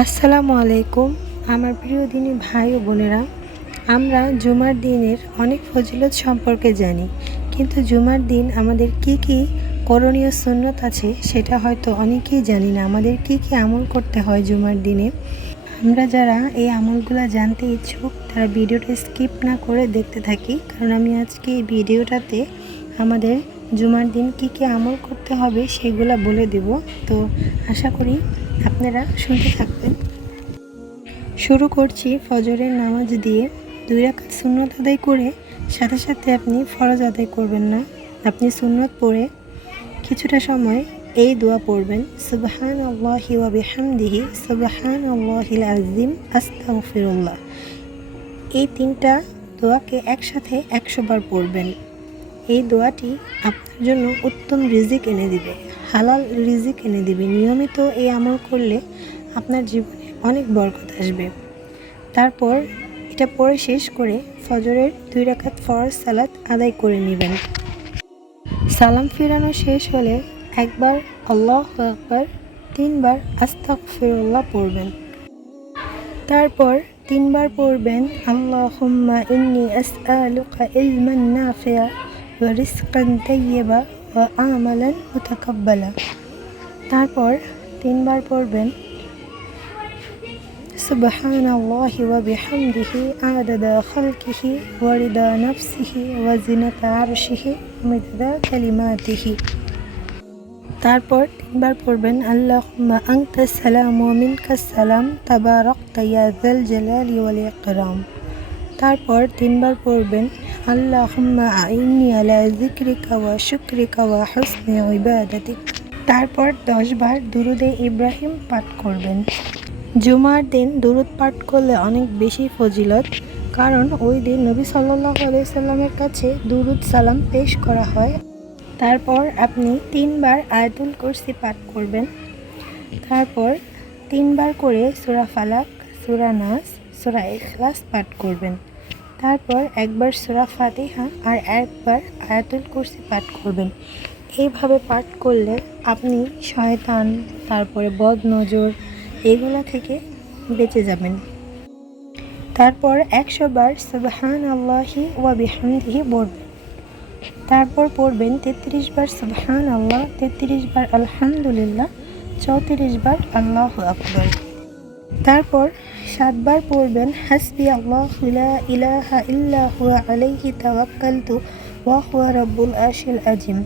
আসসালামু আলাইকুম। আমার প্রিয় দিনী ভাই ও বোনেরা, আমরা জুমার দিনের অনেক ফজিলত সম্পর্কে জানি, কিন্তু জুমার দিন আমাদের কি কি করণীয় সুন্নত আছে সেটা হয়তো অনেকেই জানি না। আমাদের কি কি আমল করতে হয় জুমার দিনে। আমরা যারা এই আমলগুলো জানতে ইচ্ছুক তারা ভিডিওটা স্কিপ না করে দেখতে থাকি, কারণ আমি আজকে এই ভিডিওটাতে আমাদের জুমার দিন কি কি আমল করতে হবে সেগুলো বলে দেব। তো আশা করি আপনারা শুনতে থাকবেন। শুরু করছি ফজরের নামাজ দিয়ে। 2 রাকাত সুন্নত আদায় করে সাথে সাথে আপনি ফরজ আদায় করবেন না। আপনি সুন্নত পড়ে কিছুটা সময় এই দোয়া পড়বেন, সুবহানাল্লাহি ওয়া বিহামদিহি সুবহানাল্লাহিল আযীম আস্তাগফিরুল্লাহ। এই 3টা দোয়াকে একসাথে 100 বার পড়বেন। এই দোয়াটি আপনার জন্য উত্তম রিজিক এনে দিবে, হালাল রিজিক এনে দিবে। নিয়মিত এই আমল করলে আপনার জীবনে অনেক বরকত আসবে। তারপর এটা পড়ে শেষ করে ফজরের 2 রাকাত ফরজ সালাত আদায় করে নেবেন। সালাম ফিরানো শেষ হলে একবার আল্লাহু আকবার, 3 বার আস্তাগফিরুল্লাহ পড়বেন। তারপর 3 বার পড়বেন আল্লাহুম্মা ইন্নী আসআলুকা ইলমান নাফিআ ওয়া রিজকান তাইয়্যিবা ওয়া আমালান মুতাকাব্বালা। তারপর 3 বার পড়বেন সুবহানাল্লাহি ওয়া বিহামদিহি আদাদা খালকিহি ওয়া রিদা নাফসিহি ওয়া জিনাতা আরশিহি ওয়া মিদদা কালিমাতিহি। তারপর 3 বার পড়বেন আল্লাহুম্মা আনতাস সালাম ওয়া মিনকাস সালাম তাবারাকতা ইয়া যাল জালালি ওয়াল ইকরাম। তারপর 3 বার পড়বেন আল্লাহুম্মা আইন্নি আলা যিকরিকা ওয়া শুকরিকা ওয়া হুসনি ইবাদাতিক। তারপর 10 বার দুরুদে ইব্রাহিম পাঠ করবেন। জুমার দিন দুরুদ পাঠ করলে অনেক বেশি ফজিলত, কারণ ওই দিন নবী সাল্লাল্লাহু আলাইহি সাল্লামের কাছে দুরুদ সালাম পেশ করা হয়। তারপর আপনি 3 বার আয়াতুল কুরসি পাঠ করবেন। তারপর 3 বার করে সূরা ফালাক, সূরা নাস, সূরা ইখলাস পাঠ করবেন। তারপর একবার সূরা ফাতিহা আর একবার আয়াতুল কুরসি পাঠ করবেন। এইভাবে পাঠ করলে আপনি শয়তান, তারপরে বদনজর এগুলা থেকে বেঁচে যাবেন। তারপর 100 বার সুবহানাল্লাহি ওয়া বিহামদিহি পড়বেন। তারপর পড়বেন 33 বার সুবহানাল্লাহ, 33 বার আলহামদুলিল্লাহ, 34 বার আল্লাহু আকবার। তারপর 7 বার পড়বেন হাসবি আল্লাহু লা ইলাহা ইল্লা হুয়া আলাইহি তাওয়াক্কালতু ওয়া হুয়া রাব্বুল আরশিল আযীম।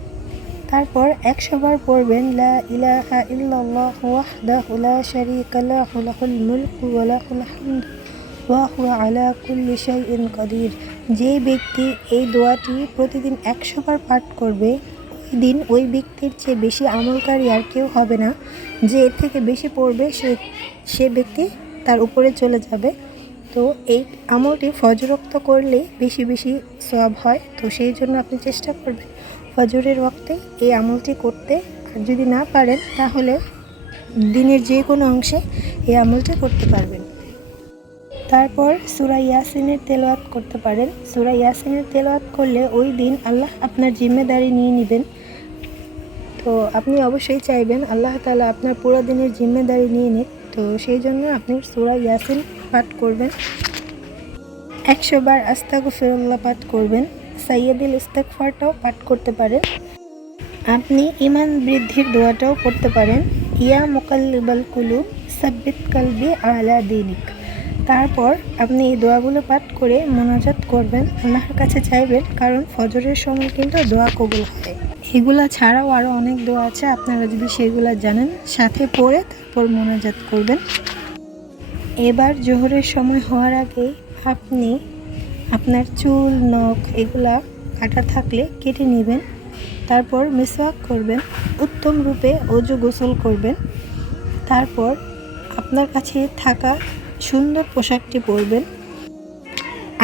তারপর 100 বার পড়বেন লা ইলাহা ইল্লাল্লাহু ওয়াহদাহু লা শারীকা লাহু লাহুল মুলকু ওয়া লাহুল হামদু ওয়া হুয়া আলা কুল্লি শাইইন কাদির। যে ব্যক্তি এই দোয়াটি প্রতিদিন 100 বার পাঠ করবে, ওই দিন ওই ব্যক্তির চেয়ে বেশি আমলকারী আর কেউ হবে না। যে এর থেকে বেশি পড়বে সে ব্যক্তি তার উপরে চলে যাবে। তো এই আমলটি ফজর ওয়াক্ত করলেই বেশি বেশি সওয়াব হয়। তো সেই জন্য আপনি চেষ্টা করবেন ফজরের ওয়াক্তে এই আমলটি করতে। আর যদি না পারেন তাহলে দিনের যে কোনো অংশে এই আমলটি করতে পারবেন। তারপর সূরা ইয়াসিনের তেলাওয়াত করতে পারেন। সূরা ইয়াসিনের তেলাওয়াত করলে ওই দিন আল্লাহ আপনার জিম্মেদারি নিয়ে নেবেন। তো আপনি অবশ্যই চাইবেন আল্লাহ তাআলা আপনার পুরো দিনের জিম্মেদারি নিয়ে নিক। তো সেই জন্য আপনি সূরা ইয়াসিন পাঠ করবেন। 100 বার আস্তাগফিরুল্লাহ পাঠ করবেন। সাইয়্যিদুল ইস্তিগফারটাও পাঠ করতে পারেন। আপনি ঈমান বৃদ্ধির দোয়াটাও পড়তে পারেন, ইয়া মুকাল্লিবাল কুলুব সাব্বিত কলবি আলা দীনিক। তারপর আপনি এই দোয়াগুলো পাঠ করে মোনাজাত করবেন, আল্লাহর কাছে চাইবেন, কারণ ফজরের সময় কিন্তু দোয়া কবুল হয়। এগুলা ছাড়াও আরও অনেক দোয়া আছে, আপনারা যদি সেগুলো জানেন সাথে পড়ে তারপর মোনাজাত করবেন। এবার জোহরের সময় হওয়ার আগেই আপনি আপনার চুল, নখ এগুলা কাটা থাকলে কেটে নেবেন। তারপর মিসওয়াক করবেন, উত্তম রূপে ওযু গোসল করবেন। তারপর আপনার কাছে থাকা সুন্দর পোশাকটি পরবেন,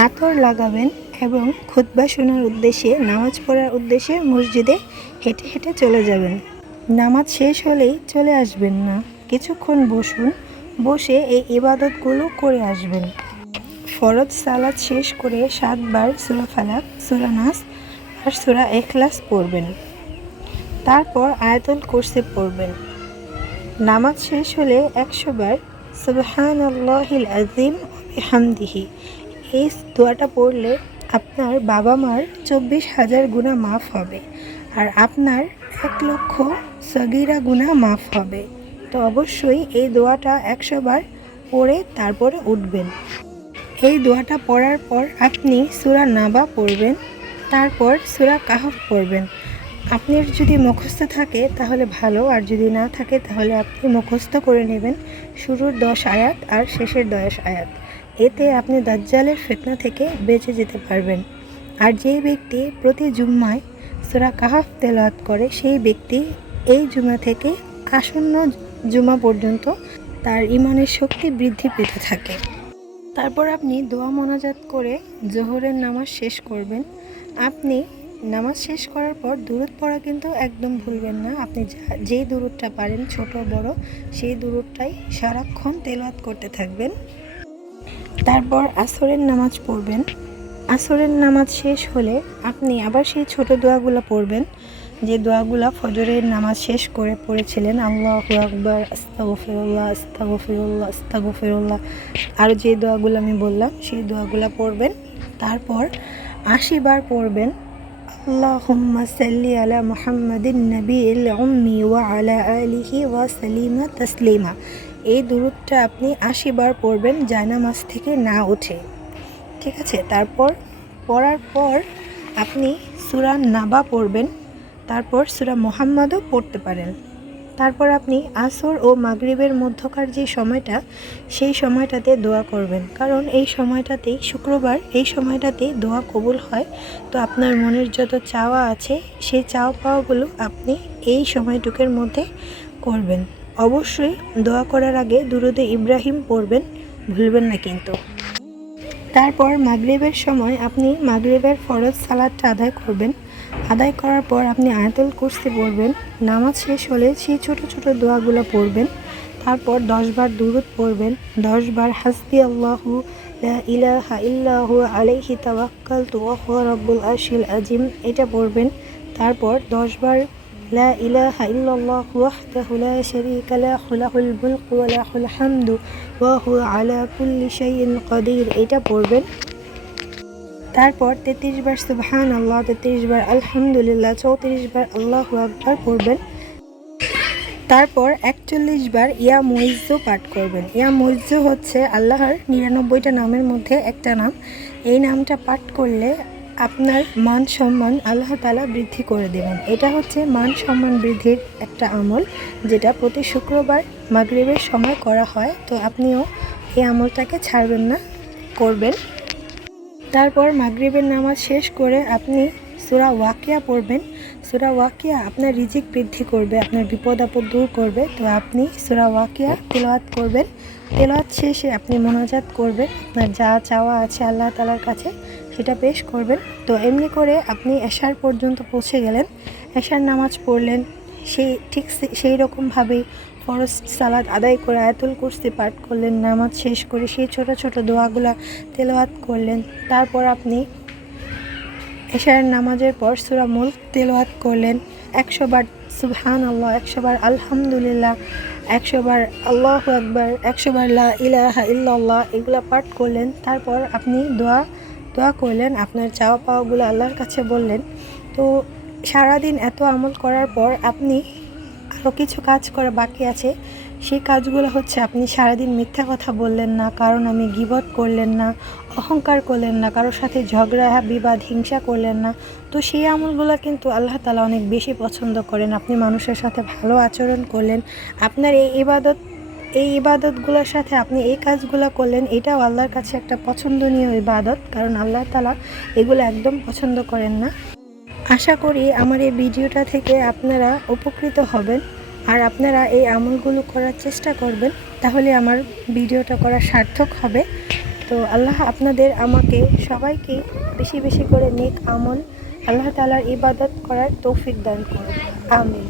আতর লাগাবেন এবং খুতবা শোনার উদ্দেশ্যে, নামাজ পড়ার উদ্দেশ্যে মসজিদে হেঁটে হেঁটে চলে যাবেন। নামাজ শেষ হলেই চলে আসবেন না, কিছুক্ষণ বসুন, বসে এই ইবাদতগুলো করে আসবেন। ফরজ সালাত শেষ করে 7 বার সূরা ফালাক, সূরা নাস আর সূরা ইখলাস পড়বেন। তারপর আয়াতুল কুরসি পড়বেন। নামাজ শেষ হলে 100 বার সুবহানাল্লাহিল আযীম ওয়া বিহামদিহি। এই দোয়াটা পড়লে আপনার বাবা মার 24,000 গুনাহ মাফ হবে, আর আপনার 1,00,000 সগীরা গুনাহ মাফ হবে। তো অবশ্যই এই দোয়াটা 100 বার পড়ে তারপরে উঠবেন। এই দোয়াটা পড়ার পর আপনি সূরা নাবা পড়বেন, তারপর সূরা কাহফ পড়বেন। আপনার যদি মুখস্থ থাকে তাহলে ভালো, আর যদি না থাকে তাহলে আপনি মুখস্থ করে নেবেন শুরুর 10 আয়াত আর শেষের 10 আয়াত। এতে আপনি দাজ্জালের ফিতনা থেকে বেঁচে যেতে পারবেন। আর যেই ব্যক্তি প্রতি জুম্মায় সূরা কাহফ তেলাওয়াত করে সেই ব্যক্তি এই জুমা থেকে আসন্ন জুমা পর্যন্ত তার ঈমানের শক্তি বৃদ্ধি পেতে থাকে। তারপর আপনি দোয়া মোনাজাত করে জোহরের নামাজ শেষ করবেন। আপনি নামাজ শেষ করার পর দুরূদ পড়া কিন্তু একদম ভুলবেন না। আপনি যেই দুরূদটা পারেন ছোট বড় সেই দুরূদটাই সারাক্ষণ তেলাওয়াত করতে থাকবেন। তারপর আসরের নামাজ পড়বেন। আসরের নামাজ শেষ হলে আপনি আবার সেই ছোট দোয়াগুলো পড়বেন, যে দোয়াগুলো ফজরের নামাজ শেষ করে পড়েছিলেন, আল্লাহু আকবার, আস্তাগফিরুল্লাহ, আস্তাগফিরুল্লাহ, আস্তাগফিরুল্লাহ। আর যে দোয়াগুলো আমি বললাম সেই দোয়াগুলো পড়বেন। তারপর 80 বার পড়বেন আল্লাহুম্মা সাল্লি আলা মুহাম্মাদিন নবিয়িল উম্মি ওয়া আলা আলিহি ওয়া সাল্লিমা তাসলিমা। এই দুরূদটা আপনি 80 বার পড়বেন জায়নামাজ থেকে না উঠে, ঠিক আছে? তারপর পড়ার পর আপনি সূরা নাবা পড়বেন, তারপর সূরা মুহাম্মাদও পড়তে পারেন। তারপর আপনি আসর ও মাগরিবের মধ্যকার যে সময়টা সেই সময়টাতে দোয়া করবেন, কারণ এই সময়টাতেই শুক্রবার, এই সময়টাতেই দোয়া কবুল হয়। তো আপনার মনের যত চাওয়া আছে সেই চাওয়া পাওয়াগুলো আপনি এই সময়টুকের মধ্যে করবেন। অবশ্যই দোয়া করার আগে দুরূদে ইব্রাহিম পড়বেন, ভুলবেন না কিন্তু। তারপর মাগরিবের সময় আপনি মাগরিবের ফরজ সালাতটা আদায় করবেন। আদায় করার পর আপনি আয়াতুল কুরসি পড়বেন। নামাজ শেষ হলে সেই ছোট ছোট দোয়াগুলো পড়বেন। তারপর 10 বার দুরূদ পড়বেন, 10 বার হাসবি আল্লাহু লা ইলাহা ইল্লাহু আলাইহি তাওয়াক্কালতু ওয়া হুয়া রাব্বুল আরশিল আযীম এটা পড়বেন। তারপর 10 বার লা ইলাহা ইল্লাল্লাহু ওয়াহদাহু লা শারীকা লাহু লাহুল মুলকু ওয়া লাহুল হামদু ওয়া হুয়া আলা কুল্লি শাইইন কাদির এটা পড়বেন। তারপর 33 বার সুবহানাল্লাহ, 33 বার আলহামদুলিল্লাহ, 34 বার আল্লাহু আকবার পড়বেন। তারপর 41 বার ইয়া মুইজ্জু পাঠ করবেন। ইয়া মুইজ্জু হচ্ছে আল্লাহর 99টা নামের মধ্যে একটা নাম। এই নামটা পাঠ করলে আপনার মান সম্মান আল্লাহ তাআলা বৃদ্ধি করে দেবেন। এটা হচ্ছে মান সম্মান বৃদ্ধির একটা আমল, যেটা প্রতি শুক্রবার মাগরিবের সময় করা হয়। তো আপনিও এই আমলটাকে ছাড়বেন না, করবেন। তারপর মাগরিবের নামাজ শেষ করে আপনি সূরা ওয়াকিয়া পড়বেন। সূরা ওয়াকিয়া আপনার রিজিক বৃদ্ধি করবে, আপনার বিপদ আপদ দূর করবে। তো আপনি সূরা ওয়াকিয়া তেলাওয়াত করবেন। তেলাওয়াত শেষে আপনি মোনাজাত করবেন, আপনার যা চাওয়া আছে আল্লাহ তাআলার কাছে সেটা পেশ করবেন। তো এমনি করে আপনি এশার পর্যন্ত পৌঁছে গেলেন। এশার নামাজ পড়লেন, সেই রকমভাবেই ফরজ সালাত আদায় করে আয়াতুল কুরসি পাঠ করলেন। নামাজ শেষ করে সেই ছোট ছোট দোয়াগুলা তেলাওয়াত করলেন। তারপর আপনি এশার নামাজের পর সূরা মুলক তেলাওয়াত করলেন। 100 বার সুবহানাল্লাহ, 100 বার আলহামদুলিল্লাহ, 100 বার আল্লাহু আকবার, 100 বার লা ইলাহা ইল্লাল্লাহ এগুলা পাঠ করলেন। তারপর আপনি দোয়া করলেন, আপনার চাওয়া পাওয়াগুলো আল্লাহর কাছে বললেন। তো সারাদিন এত আমল করার পর আপনি আরও কিছু কাজ করা বাকি আছে। সেই কাজগুলো হচ্ছে আপনি সারাদিন মিথ্যা কথা বললেন না, কারণ আমি গীবত করলেন না, অহংকার করলেন না, কারোর সাথে ঝগড়া বিবাদ হিংসা করলেন না। তো সেই আমলগুলো কিন্তু আল্লাহ তাআলা অনেক বেশি পছন্দ করেন। আপনি মানুষের সাথে ভালো আচরণ করলেন, আপনার এই ইবাদতগুলোর সাথে আপনি এই কাজগুলো করলেন, এটাও আল্লাহর কাছে একটা পছন্দনীয় ইবাদত, কারণ আল্লাহ তাআলা এগুলো একদম পছন্দ করেন না। আশা করি আমার এই ভিডিওটা থেকে আপনারা উপকৃত হবেন, আর আপনারা এই আমলগুলো করার চেষ্টা করবেন, তাহলে আমার ভিডিওটা করা সার্থক হবে। তো আল্লাহ আপনাদের আমাকে সবাইকে বেশি বেশি করে নেক আমল আল্লাহ তাআলার ইবাদত করার তৌফিক দান করুন। আমিন।